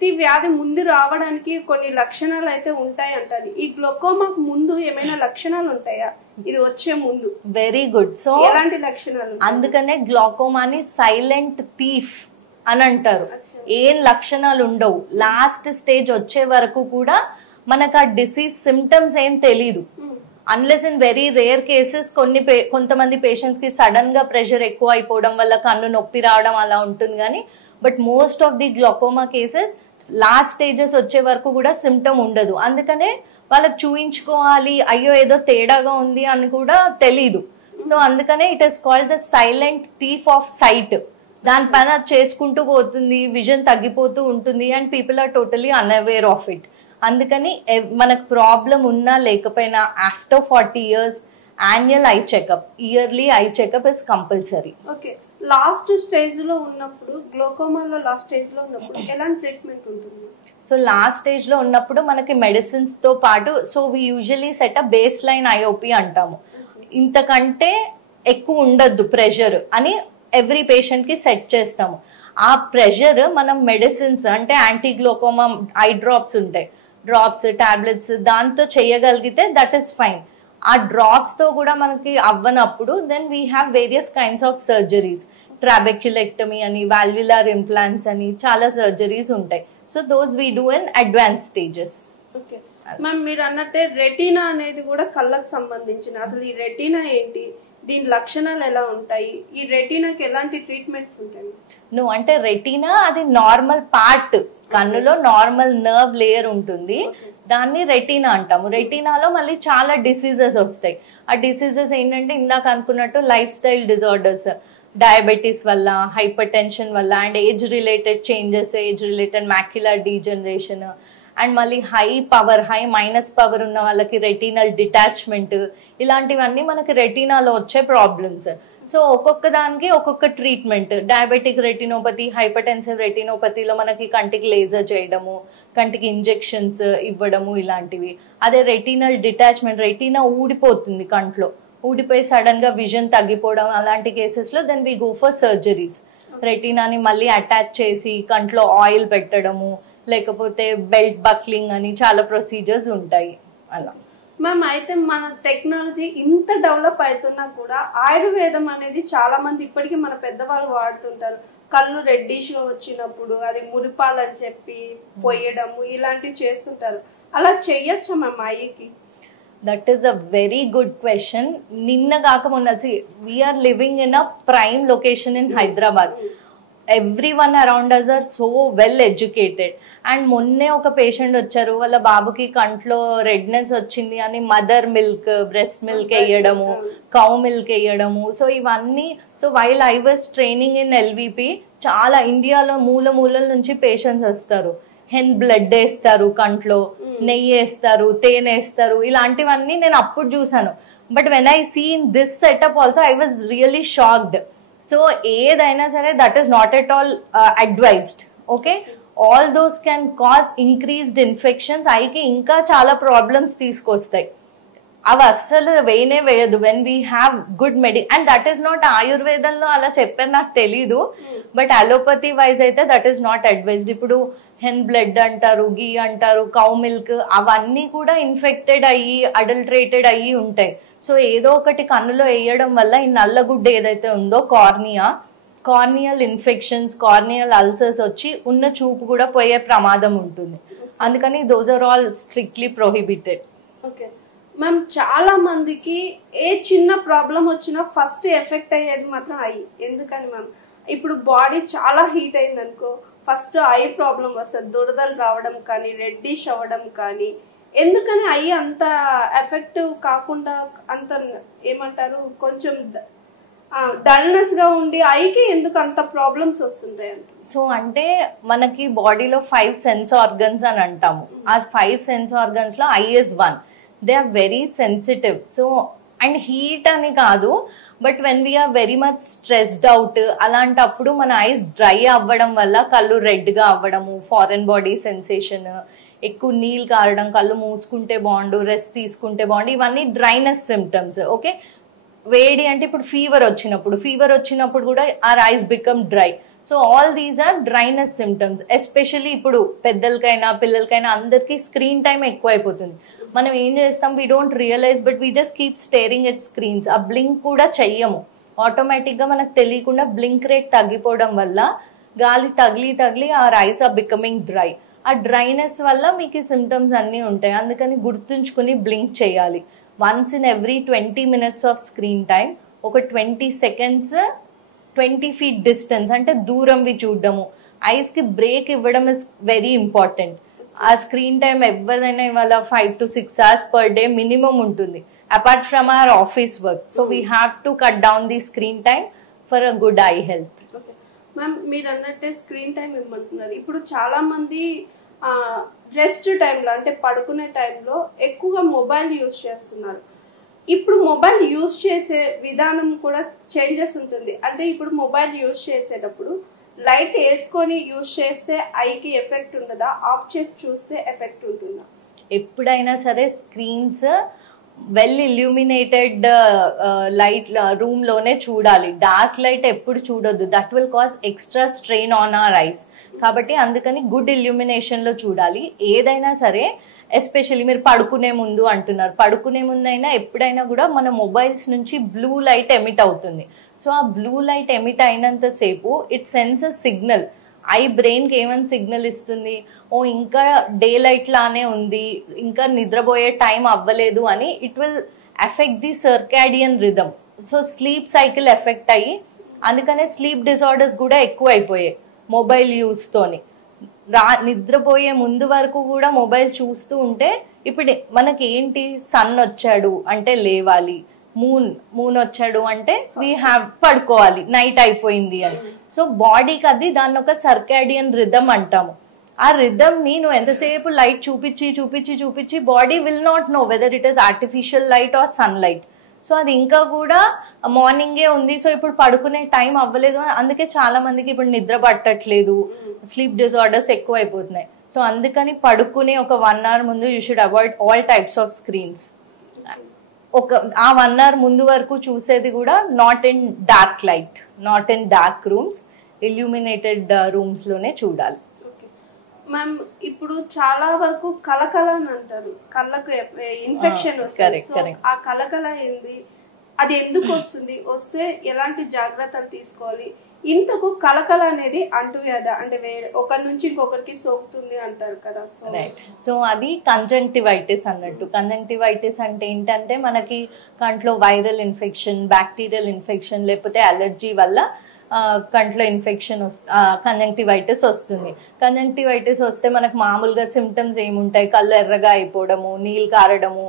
ప్రతి వ్యాధి ముందు రావడానికి కొన్ని లక్షణాలు అయితే ఉంటాయి అంటారు. ఈ గ్లోకోమాకు ముందు ఏమైనా లక్షణాలు ఉంటాయా ఇది వచ్చే ముందు? Very good. సో ఎలాంటి లక్షణాలు? అందుకనే గ్లోకోమాని సైలెంట్ థీఫ్ అని అంటారు. ఏం లక్షణాలు ఉండవు, లాస్ట్ స్టేజ్ వచ్చే వరకు కూడా మనకు ఆ డిసీజ్ సిమ్టమ్స్ ఏం తెలీదు. Unless in very rare cases కొంతమంది పేషెంట్స్ కి సడన్ గా ప్రెషర్ ఎక్కువ అయిపోవడం వల్ల కన్ను నొప్పి రావడం అలా ఉంటుంది కానీ, but most of the glaucoma cases last stages వచ్చే వరకు కూడా సిమ్టమ్ ఉండదు. అందుకనే వాళ్ళకి చూయించుకోవాలి, అయ్యో ఏదో తేడాగా ఉంది అని కూడా తెలీదు. సో అందుకనే it is called the silent thief of sight. దానిపైన చేసుకుంటూ పోతుంది, విజన్ తగ్గిపోతూ ఉంటుంది and people are totally unaware of it. అందుకని మనకు ప్రాబ్లం ఉన్నా లేకపోయినా after 40 years annual eye checkup, yearly eye checkup is compulsory. Okay, last stage లో ఉన్నప్పుడు గ్లోకోమాలో లాస్ట్ స్టేజ్ లో ఉన్నప్పుడు ఎలాంటి ట్రీట్మెంట్ ఉంటుంది? సో లాస్ట్ స్టేజ్ లో ఉన్నప్పుడు మనకి మెడిసిన్స్ తో పాటు, so we usually set a baseline IOP అంటాము. ఇంతకంటే ఎక్కువ ఉండద్దు ప్రెషర్ అని ఎవ్రీ పేషెంట్ కి సెట్ చేస్తాము. ఆ ప్రెషర్ మనం మెడిసిన్స్ అంటే యాంటీ గ్లోకోమా ఐ డ్రాప్స్ ఉంటాయి, డ్రాప్స్ టాబ్లెట్స్ దాంతో చేయగలిగితే దట్ ఈస్ ఫైన్. ఆ డ్రాప్స్ తో కూడా మనకి అవ్వనప్పుడు then we have various kinds of surgeries. Trabeculectomy అని, వాల్వ్యులర్ ఇంప్లాంట్స్ అని చాలా సర్జరీస్ ఉంటాయి. So those we do in advance stages. Okay ma'am, మీరు అన్నట్టే రెటీనా అనేది కూడా కళ్ళకు సంబంధించిన, అసలు ఈ రెటీనా ఏంటి, దీని లక్షణాలు ఎలా ఉంటాయి, ఈ రెటీనాకి ఎలాంటి ట్రీట్మెంట్స్ ఉంటాయి? నువ్వు అంటే రెటీనా అది నార్మల్ పార్ట్, కన్నులో నార్మల్ నర్వ్ లేయర్ ఉంటుంది, దాన్ని రెటీనా అంటాము. రెటీనాలో మళ్ళీ చాలా డిసీజెస్ వస్తాయి. ఆ డిసీజెస్ ఏంటంటే ఇందాక అనుకున్నట్టు లైఫ్ స్టైల్ డిజార్డర్స్, డయాబెటీస్ వల్ల, హైపర్ టెన్షన్ వల్ల and age related changes, age related macular degeneration and మళ్ళీ high power, high minus power ఉన్న వాళ్ళకి రెటీనల్ డిటాచ్మెంట్, ఇలాంటివన్నీ మనకి రెటీనాలో వచ్చే ప్రాబ్లమ్స్. సో ఒక్కొక్క దానికి ఒక్కొక్క ట్రీట్మెంట్. డయాబెటిక్ రెటినోపతి, హైపర్టెన్సివ్ రెటినోపతిలో మనకి కంటికి లేజర్ చేయడము, కంటికి ఇంజెక్షన్స్ ఇవ్వడము ఇలాంటివి. అదే రెటినల్ డిటాచ్మెంట్, రెటీనా ఊడిపోతుంది కంట్లో, ఊడిపోయి సడన్ గా విజన్ తగ్గిపోవడం, అలాంటి కేసెస్ లో then we go for surgeries. రెటీనాని మళ్ళీ అటాచ్ చేసి కంట్లో ఆయిల్ పెట్టడము, లేకపోతే బెల్ట్ బక్లింగ్ అని చాలా ప్రొసీజర్స్ ఉంటాయి అలా. మ్యామ్, అయితే మన టెక్నాలజీ ఇంత డెవలప్ అవుతున్నా కూడా ఆయుర్వేదం అనేది చాలా మంది ఇప్పటికీ మన పెద్దవాళ్ళు వాడుతుంటారు. కళ్ళు రెడ్డిష్ గా వచ్చినప్పుడు అది మురిపాలని చెప్పి పొయ్యడము ఇలాంటివి చేస్తుంటారు. అలా చెయ్యొచ్చా మ్యామ్ ఐకి? That is a very good question. నిన్న కాక మొన్న, we are living in a prime location in Hyderabad. Everyone around us are so well educated. And మొన్నే ఒక పేషెంట్ వచ్చారు, వాళ్ళ బాబుకి కంట్లో రెడ్నెస్ వచ్చింది అని మదర్ మిల్క్, బ్రెస్ట్ మిల్క్ వేయడము, కౌ మిల్క్ వేయడము. సో ఇవన్నీ, so while I was training in LVP, చాలా ఇండియాలో మూల మూలల నుంచి పేషెంట్స్ వస్తారు. హెన్ బ్లడ్ వేస్తారు కంట్లో, నెయ్యి వేస్తారు, తేనె వేస్తారు, ఇలాంటివన్నీ నేను అప్పుడు చూసాను. But when I see in this setup also I was really shocked. So ఏదైనా సరే that is not at all advised. Okay, all those can cause increased infections, ఐకి ఇంకా చాలా ప్రాబ్లమ్స్ తీసుకొస్తాయి. అవి అస్సలు వేయనే వేయదు when we have good and that is not ఆయుర్వేదంలో అలా చెప్పారు నాకు తెలీదు, బట్ అలోపతి వైజ్ అయితే దట్ ఈస్ నాట్ అడ్వైజ్డ్. ఇప్పుడు హెన్ బ్లడ్ అంటారు, గీ అంటారు, కౌ మిల్క్, అవన్నీ కూడా ఇన్ఫెక్టెడ్ అయ్యి అడల్టరేటెడ్ అయ్యి ఉంటాయి. సో ఏదో ఒకటి కన్నులో వేయడం వల్ల ఈ నల్లగుడ్డ ఏదైతే ఉందో కార్నియల్ ఇన్ఫెక్షన్స్, కార్నియల్ అల్సర్స్ వచ్చి ఉన్న చూపు కూడా పోయే ప్రమాదం ఉంటుంది. అందుకని those are all strictly prohibited. Okay ma'am, చాలా మందికి ఏ చిన్న ప్రాబ్లం వచ్చినా ఫస్ట్ ఎఫెక్ట్ అయ్యేది మాత్రం ఐ. ఎందుకని మ్యామ్? ఇప్పుడు బాడీ చాలా హీట్ అయింది అనుకో, ఫస్ట్ ఐ ప్రాబ్లం వస్తుంది, దురదలు రావడం కానీ, రెడ్డిష్ అవ్వడం కానీ. ఎందుకని ఐ అంత ఎఫెక్టివ్ కాకుండా, అంత ఏమంటారు, కొంచెం డల్నెస్ గా ఉండి ఐకి ఎందుకు అంత ప్రాబ్లమ్స్ వస్తుంటాయి అంటే? సో అంటే మనకి బాడీలో 5 సెన్స్ ఆర్గన్స్ అని అంటాము. ఆ 5 సెన్స్ ఆర్గన్స్ లో eye is one. They are very sensitive. So and heat అని కాదు, but when we are very much stressed out, అలాంటప్పుడు మన ఐస్ డ్రై అవ్వడం వల్ల కళ్ళు రెడ్ గా అవ్వడము, ఫారెన్ బాడీ సెన్సేషన్, ఎక్కువ నీళ్ళు కారడం, కళ్ళు మూసుకుంటే బాగుండు, రెస్ట్ తీసుకుంటే బాగుండు, ఇవన్నీ డ్రైనెస్ సిమ్టమ్స్. ఓకే, వేడి అంటే ఇప్పుడు ఫీవర్ వచ్చినప్పుడు కూడా our eyes become dry. So all these are dryness symptoms. Especially ఇప్పుడు పెద్దలకైనా పిల్లలకైనా అందరికీ స్క్రీన్ టైం ఎక్కువ అయిపోతుంది. మనం ఏం చేస్తాం, we don't realize but we just keep staring at screens. ఆ బ్లింక్ కూడా చెయ్యము. ఆటోమేటిక్గా మనకు తెలియకుండా బ్లింక్ రేట్ తగ్గిపోవడం వల్ల గాలి తగిలి our eyes are becoming dry. ఆ డ్రైనెస్ వల్ల మీకు ఈ సిమ్టమ్స్ అన్నీ ఉంటాయి. అందుకని గుర్తుంచుకుని బ్లింక్ చేయాలి. Once in every 20 minutes of screen time ఒక 20 seconds 20 feet డిస్టెన్స్ అంటే దూరంవి చూడడము. ఐస్కి బ్రేక్ ఇవ్వడం ఇస్ వెరీ ఇంపార్టెంట్. ఆ స్క్రీన్ టైం ఎవరిదైనా ఇవాళ 5 to 6 hours per day minimum ఉంటుంది, apart from our office work. So we have to cut down the screen time for a good I health. Ma'am మీరు అన్నట్టే screen time ఇవ్వమంటున్నారు. ఇప్పుడు చాలా మంది rest టైంలో అంటే పడుకునే టైంలో ఎక్కువగా మొబైల్ యూజ్ చేస్తున్నారు. ఇప్పుడు మొబైల్ యూజ్ చేసే విధానం కూడా చేంజెస్ ఉంటుంది. అంటే ఇప్పుడు మొబైల్ యూజ్ చేసేటప్పుడు లైట్ వేసుకొని యూజ్ చేస్తే ఐకి ఎఫెక్ట్ ఉండదా, ఆఫ్ చేసి చూస్తే ఎఫెక్ట్ ఉంటుందా? ఎప్పుడైనా సరే screens well illuminated light room లోనే చూడాలి. డార్క్ లైట్ ఎప్పుడు చూడొద్దు, that will cause extra strain on our eyes. కాబట్టి అందుకని గుడ్ ఇల్యూమినేషన్ లో చూడాలి ఏదైనా సరే. ఎస్పెషల్లీ మీరు పడుకునే ముందు అంటున్నారు, పడుకునే ముందు అయినా ఎప్పుడైనా కూడా మన మొబైల్స్ నుంచి బ్లూ లైట్ ఎమిట్ అవుతుంది. సో ఆ బ్లూ లైట్ ఎమిట్ అయినంతసేపు it sense a signal. Eye బ్రెయిన్కి ఏమైనా సిగ్నల్ ఇస్తుంది, ఓ ఇంకా డే లైట్ లానే ఉంది, ఇంకా నిద్రపోయే టైం అవ్వలేదు అని. It will effect the circadian rhythm. So sleep cycle effect అయ్యి అందుకనే స్లీప్ డిజార్డర్స్ కూడా ఎక్కువ అయిపోయాయి మొబైల్ యూస్ తోని. నిద్రపోయే ముందు వరకు కూడా మొబైల్ చూస్తూ ఉంటే ఇప్పుడు మనకి ఏంటి, సన్ వచ్చాడు అంటే లేవాలి, మూన్ వచ్చాడు అంటే వీ హ్యావ్ పడుకోవాలి, నైట్ అయిపోయింది అని. సో బాడీకి అది దాన్ని ఒక సర్కాడియన్ రిథమ్ అంటాము. ఆ రిథమ్ ని నువ్వు ఎంతసేపు లైట్ చూపించి body will not know whether it is artificial light or sunlight. So అది ఇంకా కూడా మార్నింగే ఉంది, సో ఇప్పుడు పడుకునే టైం అవ్వలేదు. అందుకే చాలా మందికి ఇప్పుడు నిద్ర పట్టట్లేదు, స్లీప్ డిజార్డర్స్ ఎక్కువ అయిపోతున్నాయి. సో అందుకని పడుకునే ఒక 1 hour ముందు you should avoid all types of screens. ఆ 1 hour ముందు వరకు చూసేది కూడా not in dark light, not in dark rooms, illuminated rooms లోనే చూడాలి. మ్యామ్ ఇప్పుడు చాలా వరకు కలకల అని అంటారు, కళ్ళకు ఇన్ఫెక్షన్ వస్తుంది. సో ఆ కలకల ఏంది, అది ఎందుకు వస్తుంది, వస్తే ఎలాంటి జాగ్రత్తలు తీసుకోవాలి? ఇంతకు కలకల అనేది అంటువ్యాధి అంటే ఒకరి నుంచి ఇంకొకరికి సోకుతుంది అంటారు కదా. సో అది కంజంక్టివైటిస్ అన్నట్టు. కంజంక్టివైటిస్ అంటే ఏంటంటే మనకి కంట్లో వైరల్ ఇన్ఫెక్షన్, బ్యాక్టీరియల్ ఇన్ఫెక్షన్ లేకపోతే అలర్జీ వల్ల కంట్లో ఇన్ఫెక్షన్ కంజంక్టివైటిస్ వస్తుంది. కంజంక్టివైటిస్ వస్తే మనకు మామూలుగా సిమ్టమ్స్ ఏముంటాయి, కళ్ళు ఎర్రగా అయిపోవడము, నీళ్ళు కారడము.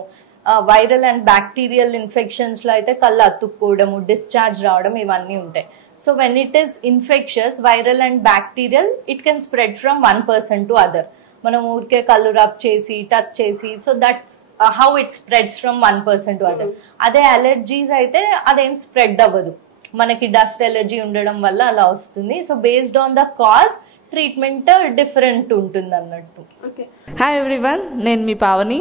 వైరల్ అండ్ బ్యాక్టీరియల్ ఇన్ఫెక్షన్స్ లో అయితే కళ్ళు అతుక్కోవడము, డిశ్చార్జ్ రావడం, ఇవన్నీ ఉంటాయి. So when it is infectious, viral and bacterial, it can spread from 1 person to other. మనం ఊరికే కళ్ళు రబ్ చేసి టచ్ చేసి, so that's how it spreads from 1 person to other. అదే అలర్జీస్ అయితే అదేం స్ప్రెడ్ అవ్వదు, మనకి డస్ట్ ఎలర్జీ ఉండడం వల్ల అలా వస్తుంది. So based on the cause treatment different ఉంటుంది అన్నట్టు. హాయ్ ఎవ్రీవన్, నేను మీ Pavani.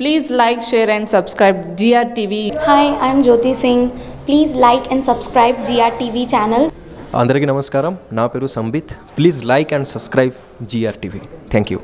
Please like, share and subscribe GRTV. Hi, I'm Jyoti Singh. Please like and subscribe GRTV channel. అందరికీ నమస్కారం, నా పేరు Sambit. Please like and subscribe GRTV. Thank you.